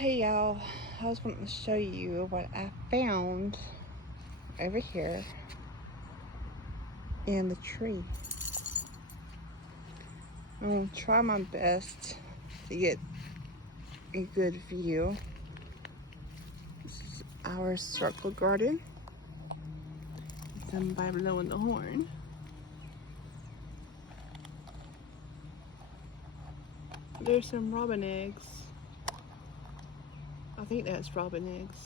Hey y'all, I was wanting to show you what I found over here in the tree. I'm going to try my best to get a good view. This is our circle garden. It's done by blowing the horn. There's some robin eggs. I think that's robin eggs.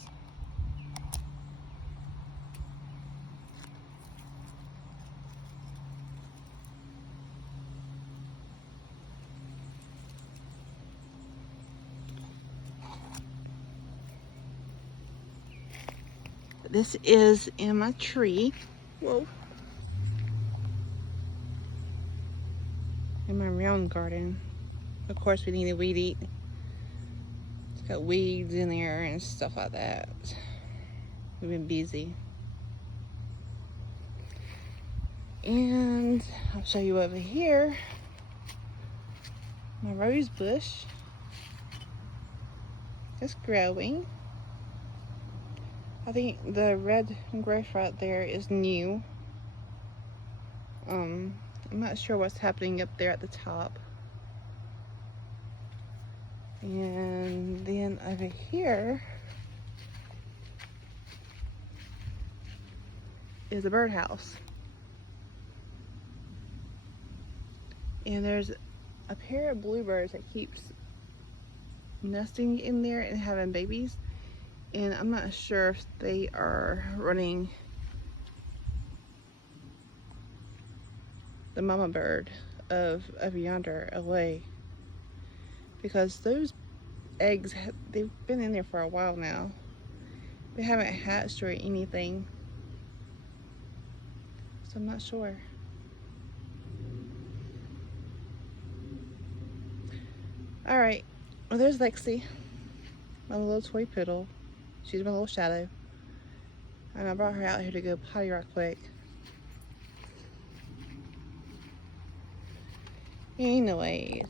This is in my tree. Whoa. In my round garden. Of course, we need to weed eat. It's got weeds in there and stuff like that. We've been busy. And I'll show you over here. My rose bush is growing. I think the red growth right there is new. I'm not sure what's happening up there at the top. And then over here is a birdhouse. And there's a pair of bluebirds that keeps nesting in there and having babies. And I'm not sure if they are running the mama bird of yonder away, because those eggs, they've been in there for a while now. They haven't hatched or anything, so I'm not sure. All right, well, there's Lexi, my little toy poodle. She's my little shadow, and I brought her out here to go potty right quick. Anyways,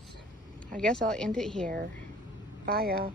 I guess I'll end it here. Bye, y'all.